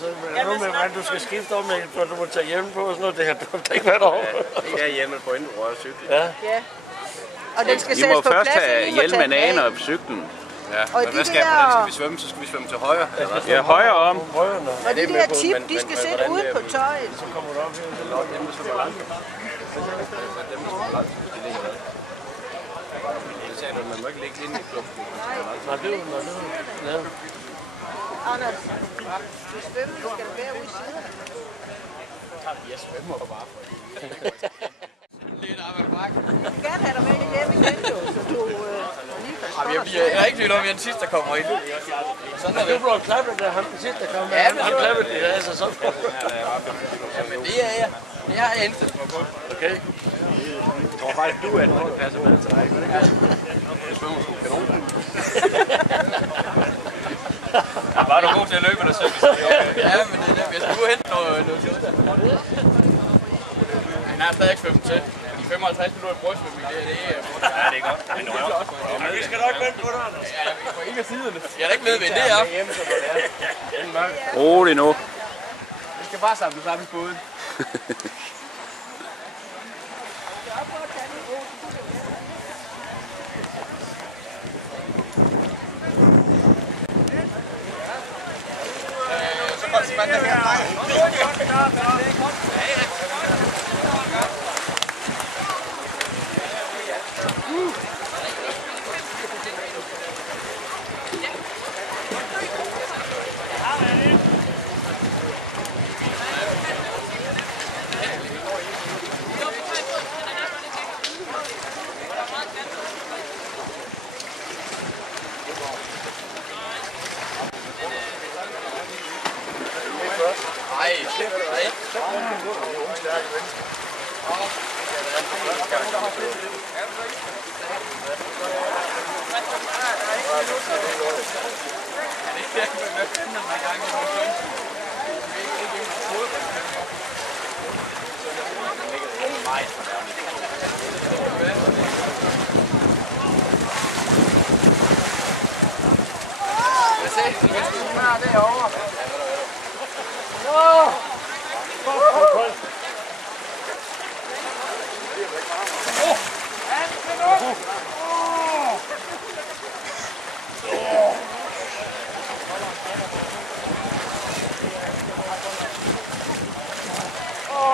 så er noget med, hvordan du skal skifte om, når du må tage hjelm på og sådan noget. Det har ikke været over. Ikke have hjelmen på, inden du rører cyklen. Ja. Og den skal Vi sættes må på plads, først have inden vi må tage hjelmen den af, af. når cyklen. Ja, Og men de hvad skal, der- hvordan skal vi svømme? Så skal vi svømme til højre? Ja, højre om. Og de der tip, de skal sætte ude på tøjet. Så kommer du op her. Dem, der svømmer langt. Dem, der svømmer langt. De ligger der. Jeg sagde, at man må ikke ligge inde i klubben. Nej, det er jo. Ja. Anders, du svømmer, du skal være ude i siden. Jeg svømmer bare for lidt op ad bakke. Jeg vil gerne have dig med hjem igen, jo, så du lige forstår. Jeg er ikke tvivl om, at jeg er den sidste, der kommer ind. Sådan er det. Du blev klappet, da han den sidste der kom. Ja, han klappet det, altså sådan. Ja, men det er jeg. Det har jeg indstillet mig på. Okay. Jeg tror faktisk, du er den, der passer med til dig, ikke? Jeg svømmer sgu kanon. Ja, var du god til at løbe, der sømmer? Ja, men det er det. Jeg skulle hente noget tid. Han har stadig ikke svømmet til. De 55 minutter i brystsvømning, det er... Ja, det er godt. Men vi skal nok vente på dig, Anders. Ja, på en af siderne. Jeg er da ikke med ved det her. Rolig nu. Vi skal bare samle sammen i båden.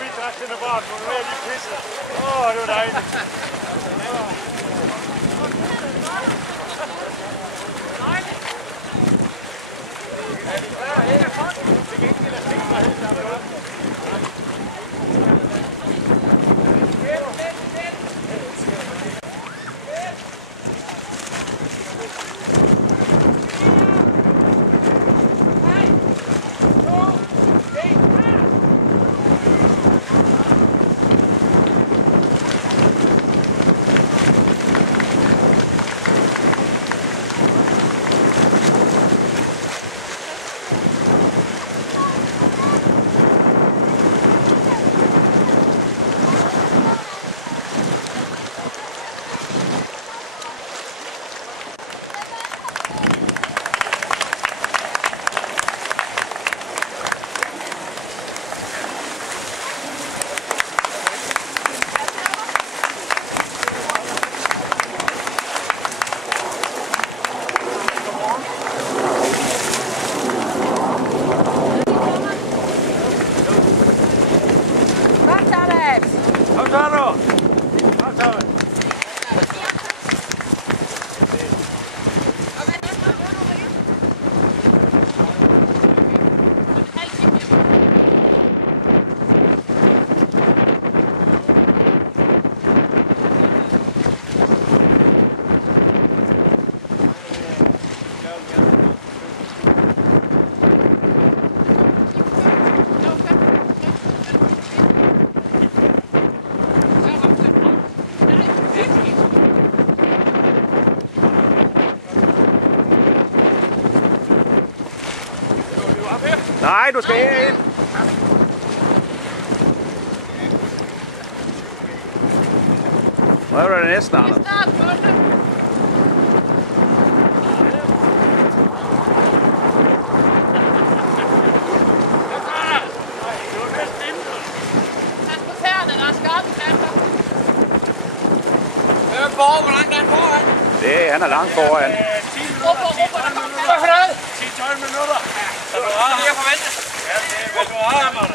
Vi drak den af barn, nu er de pisset. Det var dejligt. Nej, du skal herind. Hvor er det næsten, Anders? han er langt foran. 10-12 minutter. Så du har det, jeg forventer. Ja, det er, hvad du har, mand.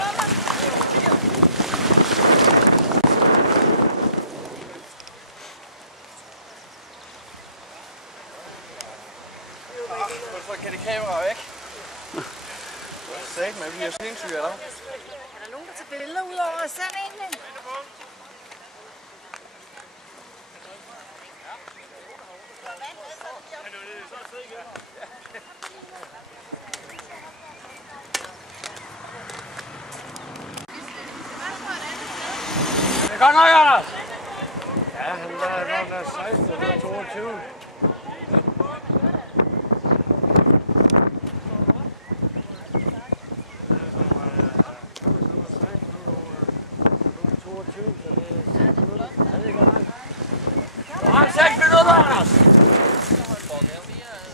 Så kan det kamera væk. Sæt mig, vi bliver sindssyge, eller? Er der nogen, der tager billeder ud over os selv egentlig? Det er godt nok, Anders. Ja, han er 16, og er 22. Du har 6 minutter, Anders.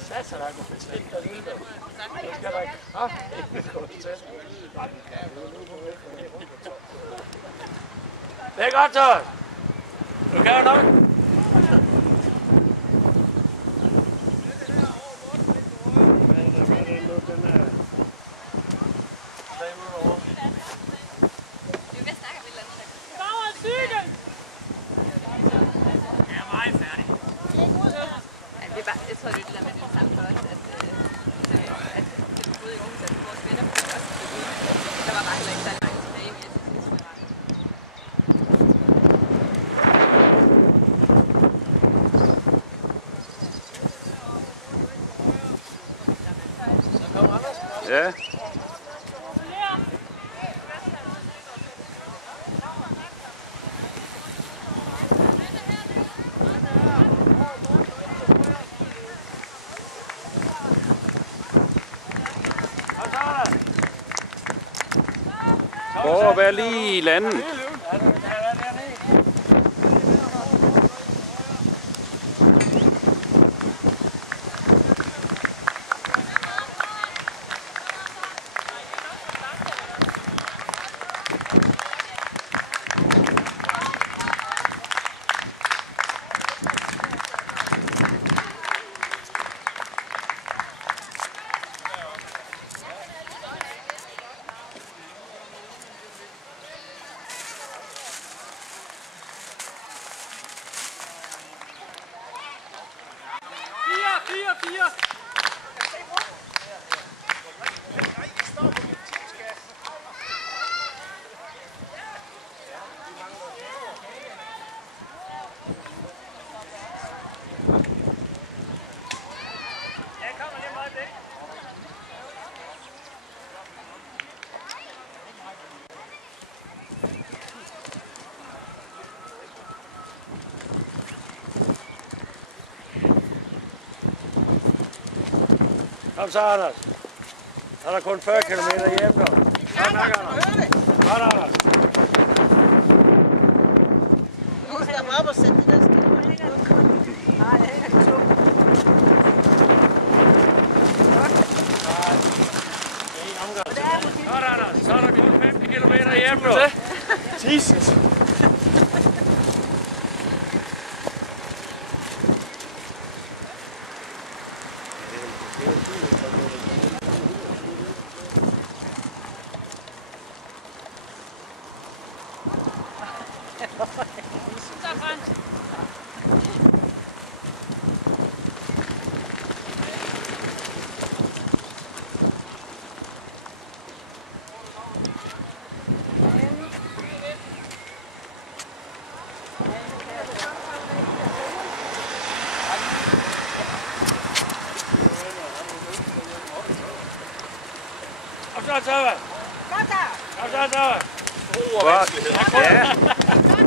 Sats, han har gået bestilt der lille. Det skal der ikke kraftigt gå til. Det er godt, Tøj. Du kan jo nok. Jeg tror, det er det der med det samme for os, at det boede i Aarhus, at vores venner på det første blev ude. Der var bare heller ikke så langt tilbage, men jeg synes, det Ja. Prøv at være lige i landet. Kom så, Anders. Så er der kun 40 km hjem nu. Kom nok, Anders. Godt, Anders. Nu skal jeg op og sætte det der skilt. Nej, jeg hænger ikke to. Godt, Anders. Så er der kun 50 km hjem nu. Jesus. Kom så, Tøve. Kom så. Kom så, Tøve. Godt. Ja.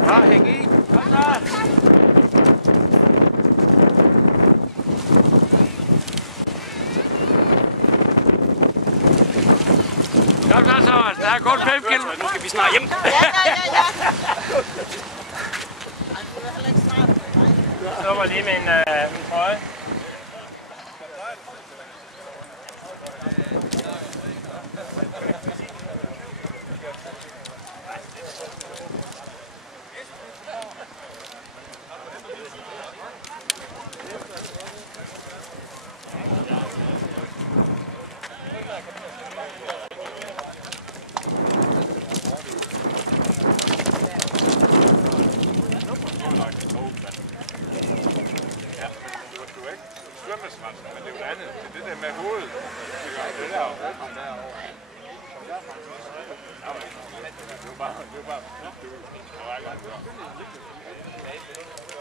Bare hæng i. Kom så. Kom så, Thomas. Der er kun 5 km. Nu skal vi snart hjem. Ja. Du er heller ikke snart. Jeg stopper lige med min trøje. aldersgrænsen, men det er jo andet. Det er det der med hovedet. Det der jo.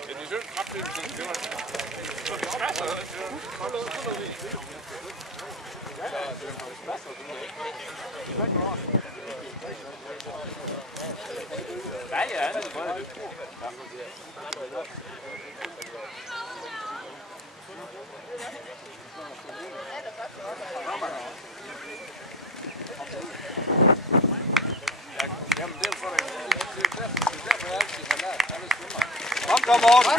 Men det synes ret fint, synes det var. Ja, det tror jeg. Jamen, det er for dig. Det er derfor, jeg altid har lært alle svømmer. Kom så, Morten!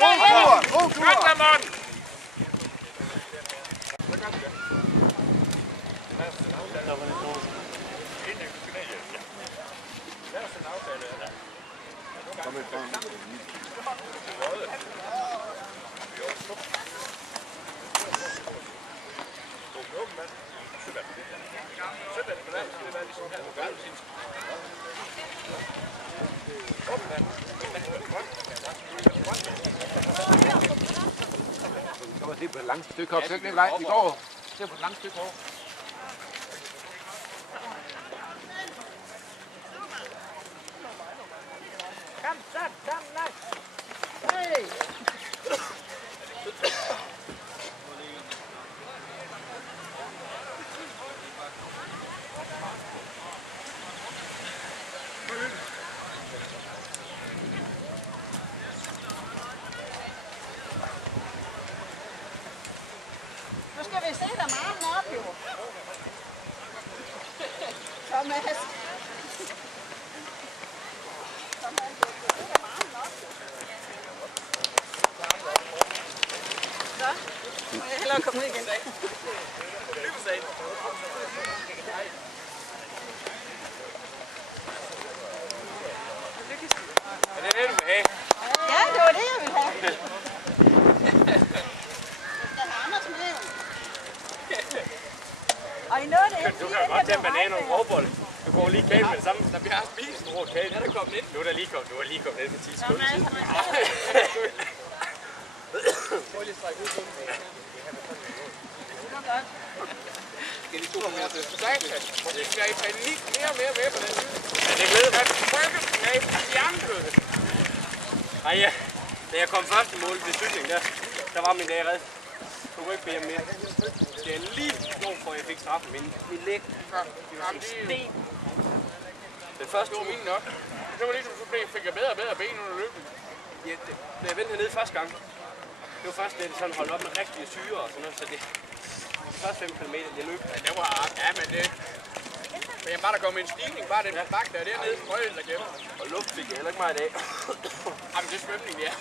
God tur! Kom så, Morten! Kom et barn. Så var det på et langt stykke op. Søg den vej. Vi går. Se på et langt stykke over. Kom, så, kom, nej. Hey! Nu skal vi se dig meget op, jo. Thomas. Så må jeg hellere komme ud igen. Er det det, du vil have? Ja, det var det, jeg ville have. Jeg har Anders med. Og I nåede det ikke. Du kan godt tage en banan og en grovbold. Du går lige kage med det samme. Der bliver spist en rå kage. Er der kommet ind? Nu er der lige kommet ind for 10 sekunder. Prøv lige at strække ud på den. Skal de to mere til? Det skal I panik mere og mere med på den side. Ja, det glæder mig. Trykke af stjernekødet. Ej ja, da jeg kom først i mål til cykling, der var min dag red. Jeg kunne ikke bede om mere. Det er lige år for jeg fik straffen. Min læg, det var som sten. Den første var min nok. Det var ligesom, så fik jeg bedre og bedre ben under løbet. Ja, da jeg vendte hernede første gang, det var først, da det sådan holdt op med rigtige syre og sådan noget, så det første 5 km, jeg løb. Ja, det var, ja, men det... Men jeg bare der kom en stigning, bare den bakke der dernede, røget der gennem. Og luft fik jeg heller ikke meget i dag. Jamen, det er svømning, ja.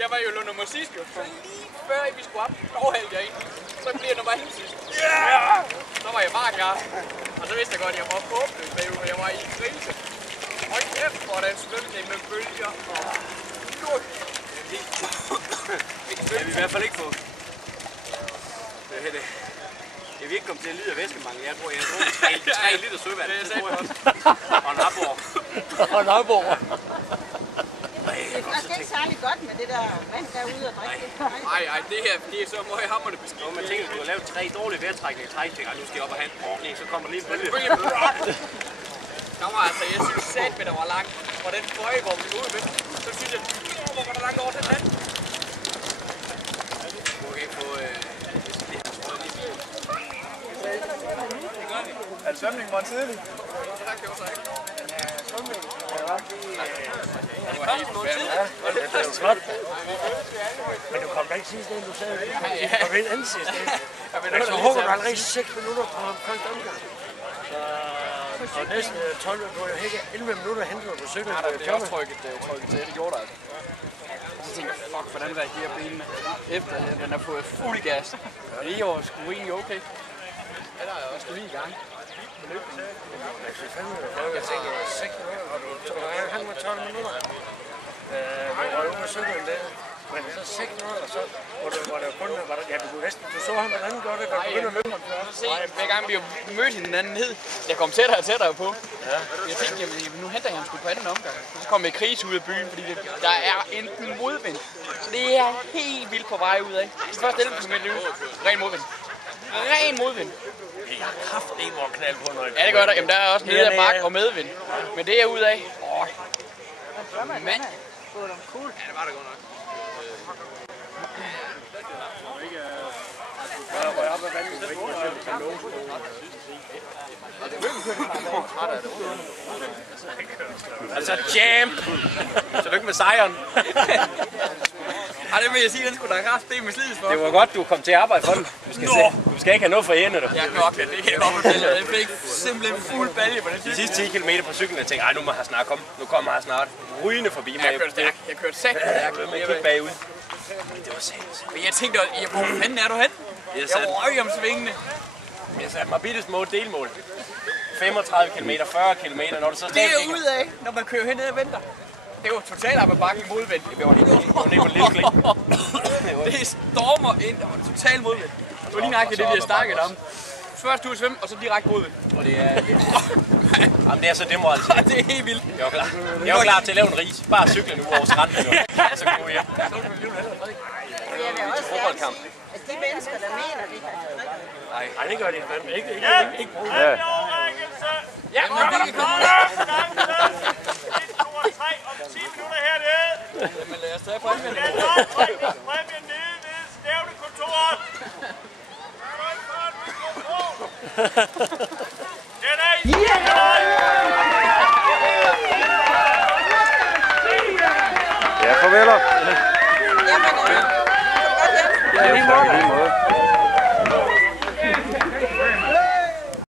Jeg var jo nummer sidst, jo. Så lige før vi skulle op, overhældte jeg ind. Så blev jeg nummer helt sidst. Yeah! Så var jeg bare klar. Og så vidste jeg godt, at jeg var håbløs bagud, og jeg var i krise. Hold kæft, hvordan svømte det med bølger og lort. Det vil i hvert fald ikke få. Jeg vil ikke komme til at lide af væskemangel. Jeg tror, jeg har 3 liter søvand. Det tror jeg også. Og en abor. Og en abor. Det er faktisk ikke særlig godt med det der vand derude og drikke. Nej, det her det er så møghamrende beskrevet. Man tænker, at du har lavet 3 dårlige vejrtrækninger i træk. Nu skal jeg op og have en ordning, så kommer lige en bølge. Der var altså, jeg synes satme, der var langt. Og den bøje, hvor vi går ud med, så synes jeg, hvor var der langt over til den anden. Okay, på Er det svømning morgen tidlig? tak, det var så ikke. Svømning? Det var helt forfærdeligt. Ja, det er småt. Men du kom da ikke sidst ind, du sagde det. Du kom ind anden sidst ind. Så hugger du allerede 6 minutter på første omgang. Og næsten 12, du har jo ikke 11 minutter at hente på cyklen. Ja, det er også trykket til, det gjorde der altså. Så tænker jeg, fuck, hvordan reagerer benene efter den har fået fuld gas. Det er jo sgu egentlig okay. Ja, der er også lige i gang. Jeg tænker, 6 minutter, og du hang med 12 minutter. Vi røg ud på cyklen der. Men så 600, og så, hvor der kun var der, ja, du kunne næsten, du så ham, hvordan gør det, der begynder at løbe ham først. Hver gang vi mødte hinanden ned, jeg kom tættere og tættere på. Ja. Jeg tænkte, nu henter jeg ham sgu på anden omgang. Så kom jeg i krise ud af byen, fordi der er enten modvind. Så det er helt vildt på vej ud af. Det første 11 km ud, ren modvind. Ren modvind. Jeg har kraftigt hvor knald på noget. Ja, det gør der. Jamen, der er også nede af bakke og medvind. Men det er ud af. Mand. Cool. Ja, det var det godt nok. Altså champ! Tillykke med sejren. Ej, det vil jeg sige, den skulle da have haft det med slides for. Det var godt, du kom til at arbejde for den. Du skal ikke have noget for ende, du. Jeg knoklede, det kan jeg godt fortælle. Jeg fik simpelthen fuld balje på den De sidste 10 km på cyklen, jeg tænkte, nu må jeg snart komme. Nu kommer jeg snart rygende forbi mig. Jeg kørte stærkt. Jeg kørte sagt stærkt. Jeg gik bagud. Det var sindssygt. Men jeg tænkte, hvor fanden er du hen? Jeg røg om svingene. Jeg satte mig bitte små delmål. 35 km, 40 km, når du så det er ud af, når man kører hernede og venter. Det var totalt op ad bakken modvind. Det var lige på en lille kling. Det stormer ind, og totalt modvind. Det var lige nøjagtigt det, vi har snakket om. Først ud at svømme, og så direkte modvind. Og det er... Jamen, det er så demoraliseret. Det er helt vildt. Jeg var klar til at lave en ris. Bare cykle nu over stranden. Så kan vi hjem. Jeg vil også gerne sige, at de mennesker, der mener, det kan Nej, det gør de fandme ikke. Ikke brug. Ja. Ja, men det kan komme. 1,2,3 om 10 minutter hernede. Jamen lad os tage præmien. Den er præmien nede ved stævnekontoret. Den er i. Ja, farveler. Jamen, du kan godt hjem. Ja, lige måde.